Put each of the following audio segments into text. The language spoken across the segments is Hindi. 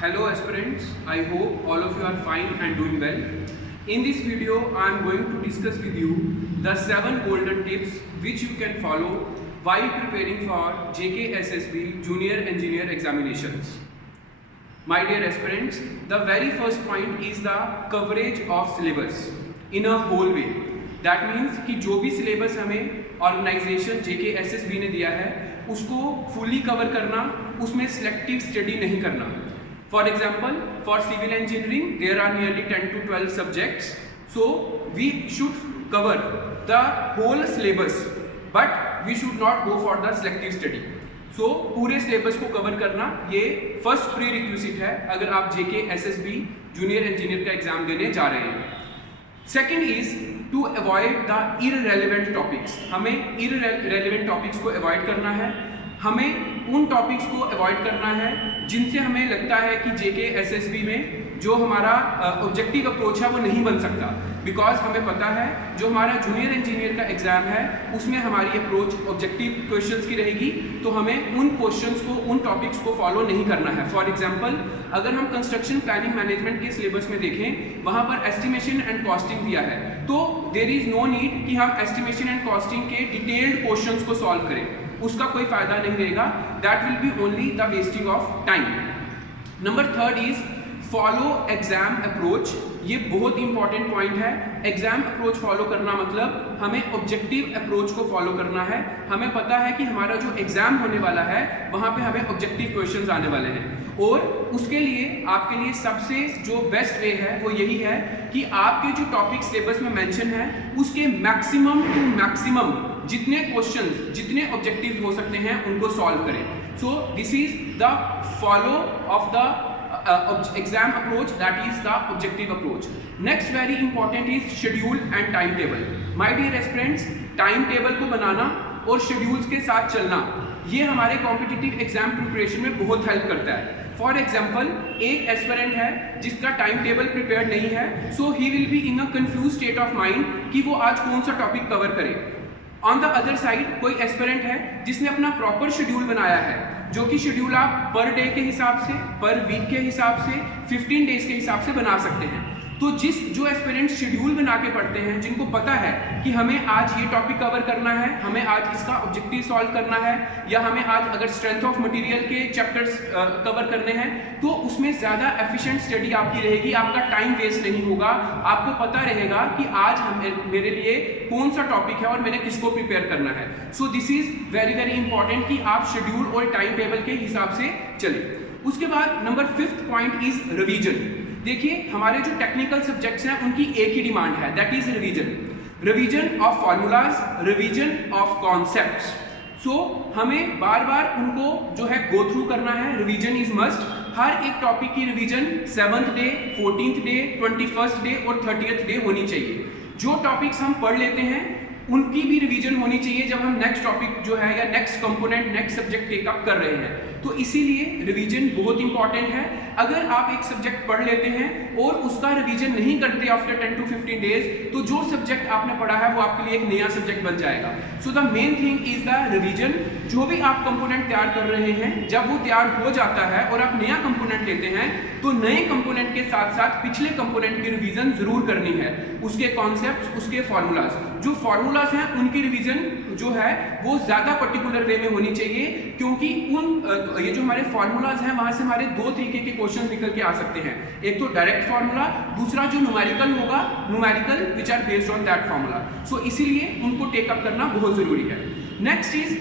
Hello aspirants, I hope all of you are fine and doing well. In this video, I am going to discuss with you the 7 golden tips which you can follow while preparing for JKSSB Junior Engineer examinations. My dear aspirants, the very first point is the coverage of syllabus in a whole way. That means कि जो भी syllabus हमें organization JKSSB ने दिया है उसको fully cover करना, उसमें selective study नहीं करना. For example, for civil engineering, there are nearly 10 to 12 subjects. So, we should cover the whole syllabus, but we should not go for the selective study. So, पूरे syllabus को cover करना ये first prerequisite है अगर आप JKSSB Junior Engineer का exam देने जा रहे हैं. Second is to avoid the irrelevant topics. हमें irrelevant topics को avoid करना है. हमें उन टॉपिक्स को अवॉइड करना है जिनसे हमें लगता है कि JKSSB में जो हमारा ऑब्जेक्टिव अप्रोच है वो नहीं बन सकता. बिकॉज हमें पता है जो हमारा जूनियर इंजीनियर का एग्जाम है उसमें हमारी अप्रोच ऑब्जेक्टिव क्वेश्चंस की रहेगी, तो हमें उन क्वेश्चंस को, उन टॉपिक्स को फॉलो नहीं करना है. फॉर एग्जांपल, अगर हम कंस्ट्रक्शन प्लानिंग मैनेजमेंट के सिलेबस में देखें, वहाँ पर एस्टिमेशन एंड कॉस्टिंग दिया है, तो देयर इज नो नीड कि हम एस्टिमेशन एंड कॉस्टिंग के डिटेल्ड क्वेश्चंस को सॉल्व करें. उसका कोई फायदा नहीं रहेगा. That will be only the wasting of time. Number third is follow exam approach. ये बहुत इंपॉर्टेंट पॉइंट है. एग्जाम अप्रोच फॉलो करना मतलब हमें ऑब्जेक्टिव अप्रोच को फॉलो करना है. हमें पता है कि हमारा जो एग्जाम होने वाला है वहाँ पे हमें ऑब्जेक्टिव क्वेश्चंस आने वाले हैं, और उसके लिए आपके लिए सबसे जो बेस्ट वे है वो यही है कि आपके जो टॉपिक सिलेबस में मेंशन है उसके मैक्सिमम टू मैक्सिमम जितने क्वेश्चंस, जितने ऑब्जेक्टिव्स हो सकते हैं उनको सॉल्व करें. So this is the follow of the exam approach, that is the objective approach. Next very important is schedule and timetable. My dear aspirants, time table को बनाना और शेड्यूल्स के साथ चलना ये हमारे कॉम्पिटिटिव एग्जाम प्रिपरेशन में बहुत हेल्प करता है. फॉर एग्जाम्पल, एक एस्पिरेंट है जिसका टाइम टेबल प्रिपेयर नहीं है, so he will be in a confuse state of mind कि वो आज कौन सा टॉपिक कवर करे. ऑन द अदर साइड कोई एस्पिरेंट है जिसने अपना प्रॉपर शेड्यूल बनाया है, जो कि शेड्यूल आप पर डे के हिसाब से, पर वीक के हिसाब से, 15 डेज के हिसाब से बना सकते हैं. तो जो एस्पिरेंट्स शेड्यूल बना के पढ़ते हैं, जिनको पता है कि हमें आज ये टॉपिक कवर करना है, हमें आज इसका ऑब्जेक्टिव सॉल्व करना है, या हमें आज अगर स्ट्रेंथ ऑफ मटेरियल के चैप्टर्स कवर करने हैं, तो उसमें ज़्यादा एफिशिएंट स्टडी आपकी रहेगी. आपका टाइम वेस्ट नहीं होगा. आपको पता रहेगा कि आज मेरे लिए कौन सा टॉपिक है और मैंने किसको प्रिपेयर करना है. So this is very very important कि आप शेड्यूल और टाइम टेबल के हिसाब से चलें. उसके बाद number 5th point is revision. देखिए, हमारे जो टेक्निकल सब्जेक्ट्स हैं उनकी एक ही डिमांड है, that is revision. Revision of formulas, revision of concepts. So हमें बार बार उनको जो है गो थ्रू करना है. Revision is must. हर एक टॉपिक की revision 7th day, 14th day, 21st day और 30th डे होनी चाहिए. जो टॉपिक्स हम पढ़ लेते हैं उनकी भी रिवीजन होनी चाहिए जब हम नेक्स्ट टॉपिक जो है या next component, next subject take up कर रहे हैं. तो इसीलिए रिवीजन बहुत इंपॉर्टेंट है. अगर आप एक सब्जेक्ट पढ़ लेते हैं और उसका रिवीजन नहीं करते आफ्टर 10 to 15 डेज, तो जो सब्जेक्ट आपने पढ़ा है वो आपके लिए एक नया सब्जेक्ट बन जाएगा. So the main thing is the revision. जो भी आप कंपोनेंट तैयार कर रहे हैं, जब वो तैयार हो जाता है और आप नया कंपोनेंट लेते हैं, तो नए कंपोनेंट के साथ साथ पिछले कंपोनेंट की रिवीजन जरूर करनी है. उसके कॉन्सेप्ट्स, उसके फॉर्मूलाज, जो फॉर्मूलाज हैं उनकी रिवीजन जो है वो ज्यादा पर्टिकुलर वे में होनी चाहिए, क्योंकि ये जो हमारे फॉर्मूलाज हैं वहां से हमारे 2 तरीके के क्वेश्चंस निकल के आ सकते हैं. एक तो डायरेक्ट फॉर्मूला, दूसरा जो न्यूमेरिकल होगा, numerical which are based on that formula. So इसीलिए उनको टेकअप करना बहुत जरूरी है. नेक्स्ट इज,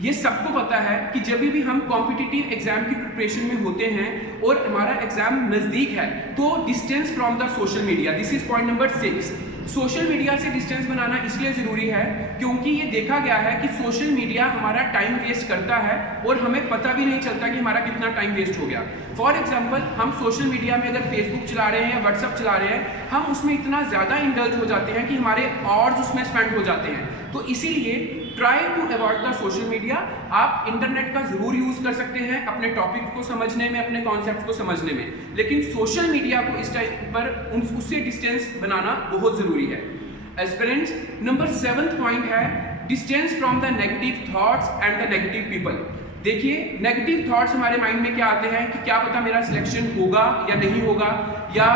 ये सबको पता है कि जब भी हम कॉम्पिटिटिव एग्जाम की प्रिपरेशन में होते हैं और हमारा एग्जाम नजदीक है, तो distance from the social media. This is point number 6. Social media से डिस्टेंस बनाना इसलिए ज़रूरी है क्योंकि ये देखा गया है कि सोशल मीडिया हमारा टाइम वेस्ट करता है और हमें पता भी नहीं चलता कि हमारा कितना टाइम वेस्ट हो गया. फॉर एग्जांपल, हम सोशल मीडिया में अगर फेसबुक चला रहे हैं या व्हाट्सअप चला रहे हैं, हम उसमें इतना ज़्यादा इंडल्ज हो जाते हैं कि हमारे आवर्स उसमें स्पेंड हो जाते हैं. तो इसीलिए try to avoid the social media. आप इंटरनेट का जरूर यूज कर सकते हैं अपने टॉपिक को समझने में, अपने कॉन्सेप्ट को समझने में, लेकिन सोशल मीडिया को इस टाइम पर उससे डिस्टेंस बनाना बहुत जरूरी है. एस्पिरेंट्स, नंबर 7th पॉइंट है distance from the negative thoughts and the negative people. देखिए, नेगेटिव थॉट्स हमारे माइंड में क्या आते हैं कि क्या पता मेरा सिलेक्शन होगा या नहीं होगा, या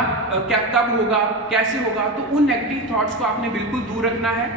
क्या कब होगा, कैसे होगा। तो उन नेगेटिव थॉट्स को आपने बिल्कुल दूर रखना है।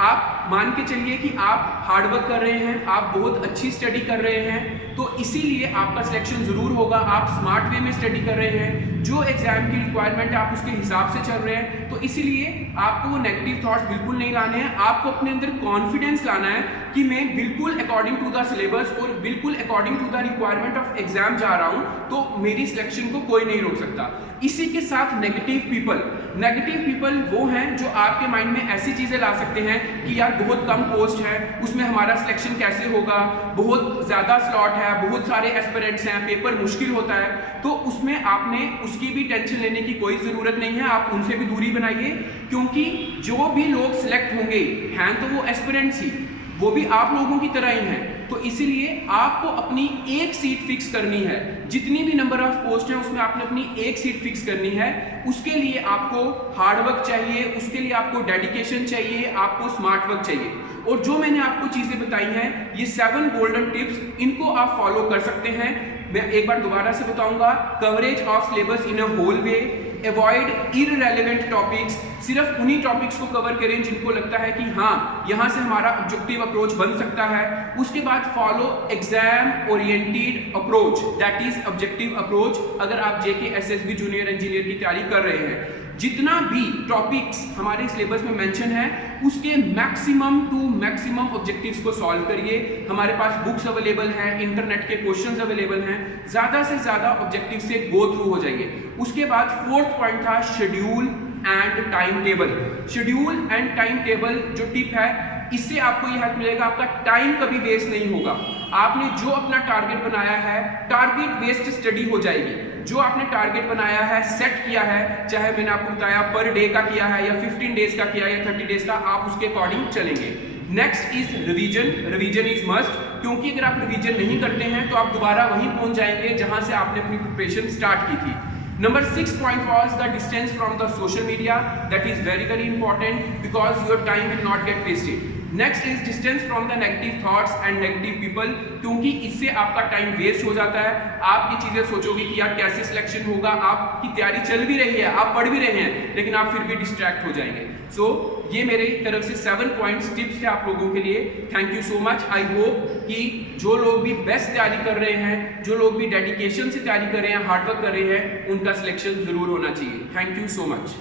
आप मान के चलिए कि आप हार्डवर्क कर रहे हैं, आप बहुत अच्छी स्टडी कर रहे हैं, तो इसीलिए आपका सिलेक्शन ज़रूर होगा। आप स्मार्ट वे में स्टडी कर रहे हैं, जो एग्जाम की रिक्वायरमेंट है आप उसके हिसाब से चल रहे हैं, तो इसीलिए आपको वो नेगेटिव थॉट्स बिल्कुल नहीं लाने हैं। आपको अपने अंदर कॉन्फिडेंस लाना है कि मैं बिल्कुल अकॉर्डिंग टू द सिलेबस और बिल्कुल according to the requirement of exam जा रहा हूँ, तो मेरी सिलेक्शन को कोई नहीं रोक सकता। इसी के साथ नेगेटिव पीपल वो हैं जो आपके माइंड में ऐसी चीज़ें ला सकते हैं कि यार बहुत कम पोस्ट है, उसमें हमारा सिलेक्शन कैसे होगा, बहुत ज़्यादा स्लॉट है, बहुत सारे एस्पिरेंट्स हैं, पेपर मुश्किल होता है। तो उसमें आपने उसकी भी टेंशन लेने की कोई ज़रूरत नहीं है, आप उनसे भी दूरी बनाइए, क्योंकि जो भी लोग सिलेक्ट होंगे हैं तो वो एस्पिरेंट्स ही, वो भी आप लोगों की तरह ही हैं। तो इसीलिए आपको अपनी एक सीट फिक्स करनी है। जितनी भी नंबर ऑफ पोस्ट है उसमें आपने अपनी एक सीट फिक्स करनी है। उसके लिए आपको हार्डवर्क चाहिए, उसके लिए आपको डेडिकेशन चाहिए, आपको स्मार्ट वर्क चाहिए। और जो मैंने आपको चीज़ें बताई हैं, ये 7 गोल्डन टिप्स, इनको आप फॉलो कर सकते हैं। मैं एक बार दोबारा से बताऊंगा। Coverage of syllabus in a whole way, avoid irrelevant topics, सिर्फ उन्हीं टॉपिक्स को कवर करें जिनको लगता है कि हाँ यहाँ से हमारा ऑब्जेक्टिव अप्रोच बन सकता है। उसके बाद follow exam oriented approach, that is objective approach. अगर आप जेके एसएसबी जूनियर इंजीनियर की तैयारी कर रहे हैं, जितना भी टॉपिक्स हमारे सिलेबस में मेंशन है उसके मैक्सिमम टू मैक्सिमम ऑब्जेक्टिव्स को सॉल्व करिए। हमारे पास बुक्स अवेलेबल हैं, इंटरनेट के क्वेश्चंस अवेलेबल हैं, ज़्यादा से ज़्यादा ऑब्जेक्टिव से गो थ्रू हो जाइए। उसके बाद 4th पॉइंट था schedule and time table. Schedule and time table जो टिप है, इससे आपको यह हेल्प मिलेगा, आपका टाइम कभी वेस्ट नहीं होगा। आपने जो अपना टारगेट बनाया है, टारगेट बेस्ड स्टडी हो जाएगी। जो आपने टारगेट बनाया है, सेट किया है, चाहे मैंने आपको बताया पर डे का किया है या 15 डेज का किया है या 30 डेज का, आप उसके अकॉर्डिंग चलेंगे। Next is revision is must, क्योंकि अगर आप रिवीजन नहीं करते हैं तो आप दोबारा वहीं पहुंच जाएंगे जहां से आपने अपनी प्रिपरेशन स्टार्ट की थी। Number 6 point was the distance from the social media. That is very very important because your time will not get wasted. Next is distance from the negative thoughts and negative people, क्योंकि इससे आपका टाइम वेस्ट हो जाता है। आप ये चीज़ें सोचोगे कि यार कैसे सिलेक्शन होगा, आपकी तैयारी चल भी रही है, आप पढ़ भी रहे हैं, लेकिन आप फिर भी डिस्ट्रैक्ट हो जाएंगे। सो ये मेरे तरफ से 7 पॉइंट्स टिप्स थे आप लोगों के लिए। Thank you so much. I hope कि जो लोग भी बेस्ट तैयारी कर रहे हैं, जो लोग भी डेडिकेशन से तैयारी कर रहे हैं, हार्डवर्क कर रहे हैं, उनका सिलेक्शन जरूर होना चाहिए। Thank you so much.